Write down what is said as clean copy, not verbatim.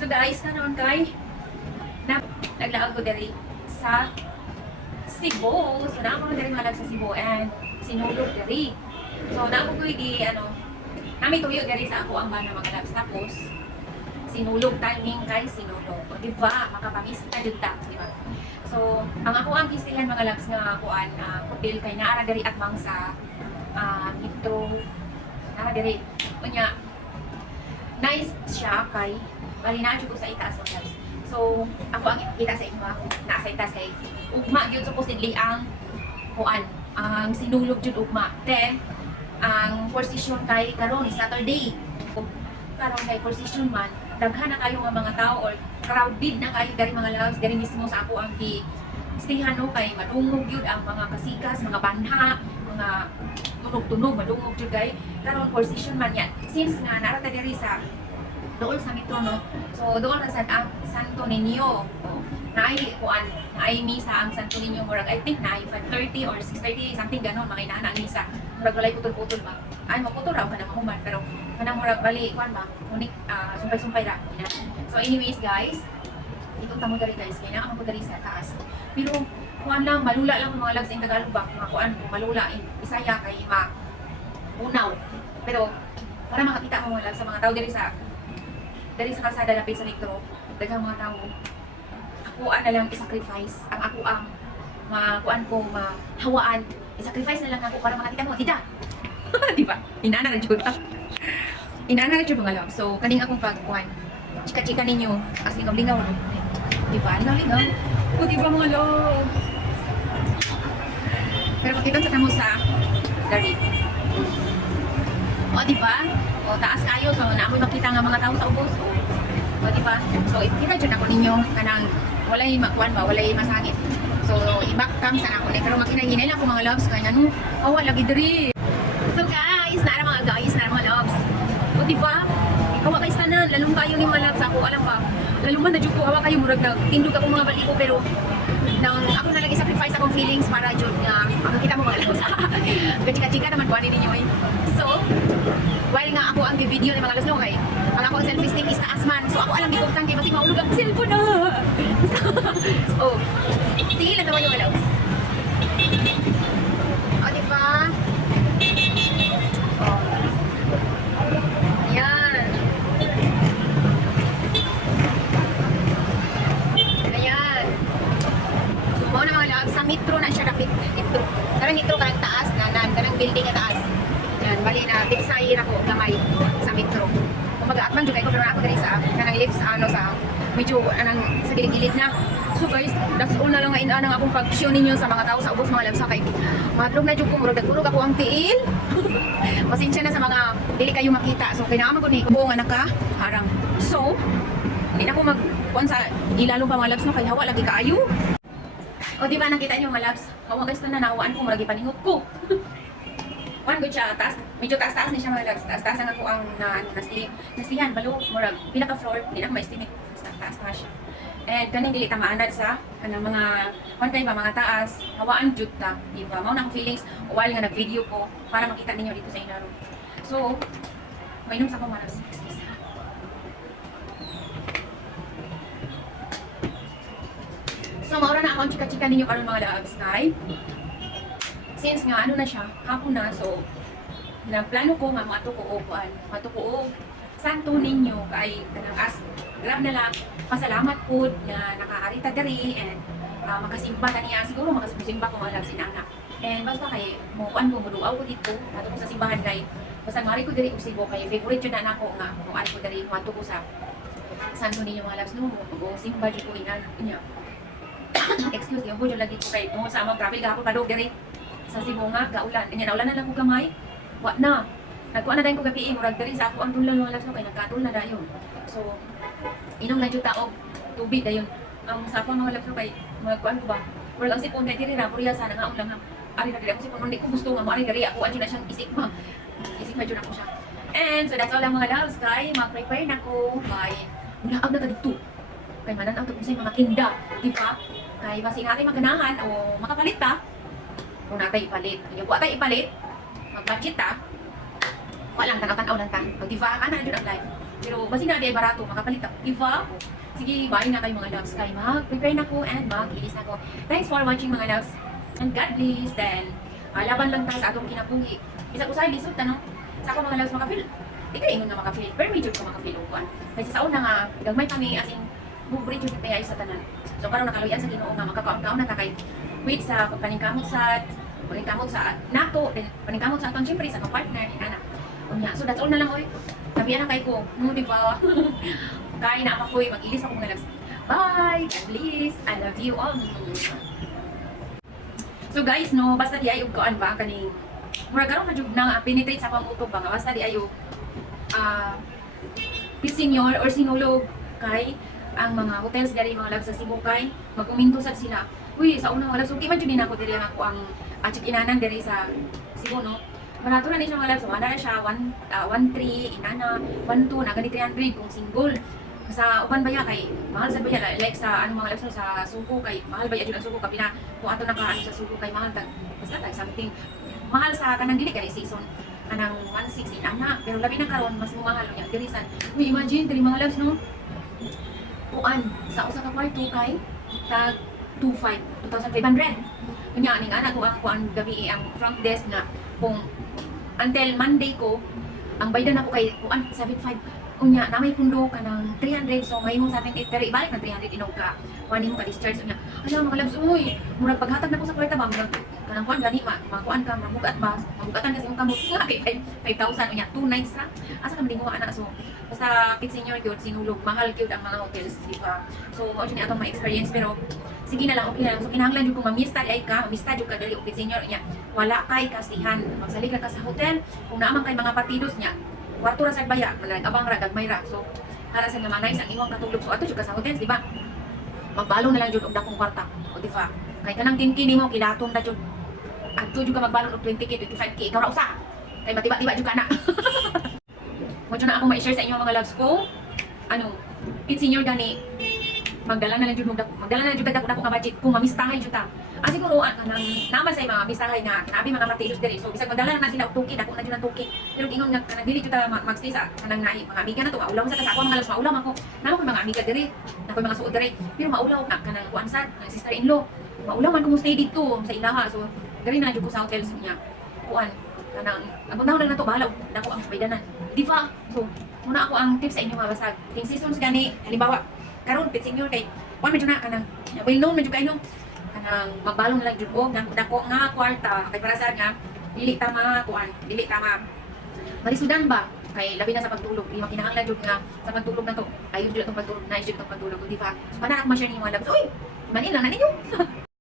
So guys, karon kay naglaag ko diri sa Cebu. So naamo diri malab sa Cebu and sinulog diri. So naamo ko di nami tuyo diri sa ako ang bana mga labs tapos sinulog timing kay sinulog. O di ba makapamista jud ta, di ba? So ang ako ang kisihan mga labs nga kuan hotel kay naara diri atbang sa Metro naara diri. Unya nice siya kay bali na ko sa itaas mga labs. So ako ang kita sa inyo nasa itaas kay ugma gyud supposedly ang kuan ang sinulog jud ugma. Then ang position kay karon is Saturday. Karon kay position man daghan na kayo nga mga tao or crowded na kayo dari mga loves dari mismo sa ako ang stayhan no kay madungog gyud ang mga kasikas, mga banha, mga tunog-tunog madungog jud kay karon position man yan. Since nga narata diri sa dool sa Metro no. So dool sa Santo Niño. Naay kuan, naay misa ang Santo Niño murag I think naay 5:30 or 6:30 something ganon makina na ang misa. Murag walay putol-putol ba. Ay maputol raw kana mahuman pero kanang murag bali kuan ba. Unik sumpay-sumpay ra. So anyways guys, ito tamo diri guys kay naa mo diri sa taas. Pero kuan lang malula lang mga lags in Tagalog ba. Mga kuan malula in Bisaya kay unaw. Pero para makakita mo mga lags sa mga tao diri sa kalsada lapit sa Metro, daghang mga tao akuan na lang i-sacrifice ang ako ang makuan ko mahawaan i-sacrifice na lang ako para makita mo kita. Di ba? Inana ra jud. Inana ra jud mga love. So kaning akong pagkuan chika-chika ninyo as lingaw-lingaw no. Di ba? Lingaw. O di ba mga love? Pero pakita sa tamo sa dari. O di ba? O taas kayo so naamoy makita nga mga tao sa ubos. O di ba? So ikita jud ako ninyo kanang walay makuan ba, walay masakit. So i-back cam sa ako pero makinahinay lang ko mga loves kanya no. Awa lagi diri. So guys, na mga loves. O di ba? Ikaw kay tanan, lalong kayo ni mga loves ako alam ba. Lalong man na jud ko hawa kayo murag na tindog ako mga balik ko pero nang ako na lagi sacrifice akong feelings para jud nga makakita mo mga loves. Chika-chika naman kuan ninyo eh. So while nga ako ang video ni mga loves no kay ang ako ang selfie stick is taas man. So ako alam gikutan kay basig maulog ang cellphone na. Oh. Sige lang naman yung mga loves. O diba? Oh. Ayan. Ayan. So mo na mga loves sa Metro na siya kapit ito. Karang Metro karang taas kanang building na taas. Yan, bali na tipsay na ko gamay sa Metro. Mag-aatman jud kay ko pero ako diri sa kanang lift sa sa medyo sa gilid-gilid na. So guys, that's all na lang nga inanang akong pag-show ninyo sa mga tao sa ubos mga labs kay madlog na jud ko murag nagkulog ako ang tiil. Pasensya na sa mga dili kayo makita. So kailangan magud ni ko nga naka harang. So, di na ko mag-kuan sa ilalo pa mga labs no kay hawa lagi kaayo. O di ba nakita niyo mga labs? Hawa guys na nawaan ko murag ipaningot ko. One good siya, taas, medyo taas-taas ni siya mga lags. Taas-taas ang ako ang nasihan, balo, murag, pinaka-floor, hindi na ko ma-estimate. Taas na siya. And kaning dili tamaanad sa kanang mga one time ba mga taas, hawaan jud ta, di ba? Mao na akong feelings while nga nag-video ko para makita ninyo dito sa inyo. So, mainom sa ako mga lags. So, maura na akong chika-chika ninyo karon mga lags, kay since nga ano na siya, hapon na, so nagplano ko nga matuko og Santo Niño kay kanang grab na lang pasalamat po na nakaarita diri and makasimba taniya siguro makasimba ko alam si nana. And basta kay mo kuan ko muduaw ko dito nato ko sa simbahan kay basta mari ko diri og Cebu kay favorite jud na nako nga kung ano ko diri mato ko sa Santo Niño mga labs no o simba jud ko inan niya. Excuse me, jud lagi ko kay mo sa among travel gahapon padog diri sa Cebu nga gaulan. Nya naulan na lang ko gamay. Wa na. Nagkuan na dayon ko gabi murag diri sa ako ang tulan mga labs no kay nagkatul na dayon. So inom na jud ta og tubig dayon. Ang sa ako mga labs no kay magkuan ko ba. Murag ang sipon kay diri ra puriya sana nga ulang nga. Ari na diri ako sipon hindi ko gusto nga mo ari diri ako adyo na siyang isikma. Isikma jud ako siya. And so that's all lang mga labs kay mag-prepare na ko kay unaag na ta dito. Kay manan-aw to sa mga tinda, di ba? Kay basi natin maganahan o makapalit ta. Kung natin ipalit, yung buwa tayo ipalit, mag-budget ta, walang tanaw-tanaw lang ta. Mag-diva, ana, yun ang life. Pero basi na di ay barato, makapalit ako. Diba? Sige, bye na kayo mga loves. Kay mag-prepare na ko and mag-ilis na ko. Thanks for watching mga loves. And God bless. Then, laban lang tayo sa atong kinabuhi. Isa ko sa lisod, tanong. Sa ako mga loves makafeel. Di ka ingon nga makafeel. Pero medyo ko makafeel upuan. Kasi sa una nga, gagmay kami as in, bubre jud kaya sa tanan. So karon nakaluyan sa Ginoo nga magkakaon-kaon na ta kay wait sa paningkamot sa nato, then paningkamot sa atong syempre sa partner ni ana. Unya, so that's all na lang oy. Tabian na kay ko. No, di ba? Kain na ako koy, mag-ilis ako mga loves. Bye! God bless! I love you all. So guys, no, basta di ayo koan ba kaning mura karon na jud na penetrate sa pamutog ba nga basta di ayo senior or sinulog kay ang mga hotels diri mga loves sa Cebu kay mag-uminto sad sila. Uy, sa unang mga loves, okay man jud nako diri ako ang check-inanan diri sa Cebu no. Barato na ni siya mga loves, so ana siya 1.3 inana 1.2 na gani 300 kung single. Sa uban baya kay mahal sa baya like sa ano mga loves no, sa Sugo kay mahal baya jud ang Sugo kapina kung ato naka ano sa Sugo kay mahal tag basta tag something mahal sa kanang dili kay season kanang 1.6 inana pero labi na karon mas mahal unya diri sa. Uy, imagine diri mga loves no. Kuan sa usa ka kwarto kay tag 2,500. Unya ning ana ko ang kuan gabi ang front desk nga kung until Monday ko ang baydan ako kay kuan 7.5. Unya na may pundo ka ng 300 so may mong 78 pero ibalik na 300 inog ka kuanin mo ka discharge unya. Ala mga labs uy murag paghatag na ko sa kwarta ba murag kanang kuan gani makuan ka mabugat ba mabugatan kasi imong kamot nga kay 5,000 unya 2 nights ra asa ka madingo ana so basta pit senior gyud sinulog mahal gyud ang mga hotels di ba. So mao ni atong ma-experience pero sige na lang okay na lang so kinahanglan jud kung mamista ay ka mamista jud ka dali og pit senior unya wala kay kasihan magsalig ka sa hotel kung naamang kay mga partidos nya kwarto ra sa baya abang ra gagmay ra so para sa nga manay sa imong katulog so ato jud ka sa hotels di ba magbalo na lang jud og dakong kwarta o di ba kay kanang 10k nimo kilaton ra jud adto jud ka magbalon og 20k 25k ikaw ra usa kay matiba-tiba jud ka na. Mo na akong ma-share sa inyo mga loves ko ano pit senior gani magdala na lang jud dako nga budget kung mamistahay jud ta. Siguro kanang naman sa mga mistahay nga kinabi mga partidos diri so bisag magdala na sila og tuki dako na jud ang tuki pero ingon nga kanang dili jud ta magstay sa kanang nahi mga amiga na to maulaw sa ako mga loves maulaw ako namo ko mga amiga diri nako mga suod diri pero maulaw na kanang kuan sad kanang sister-in-law maulaw man ko mo stay dito sa ilaha so diri na jud ko sa hotels niya kuan kanang abundaw lang na to bahala dako ang baydanan di ba so muna ako ang tips sa inyo mga basag king seasons gani halimbawa karon pit senior kay kuan medyo na kanang well known medyo kay no kanang magbalong na lang jud og dako nga kwarta kay para sa nga dili tama kuan dili tama marisudan ba kay labi na sa pagtulog di makinahanglan jud nga sa pagtulog na to ayo jud atong pagtulog na jud atong pagtulog di ba so para ako ma-share ninyo mga labs oy manin lang na ninyo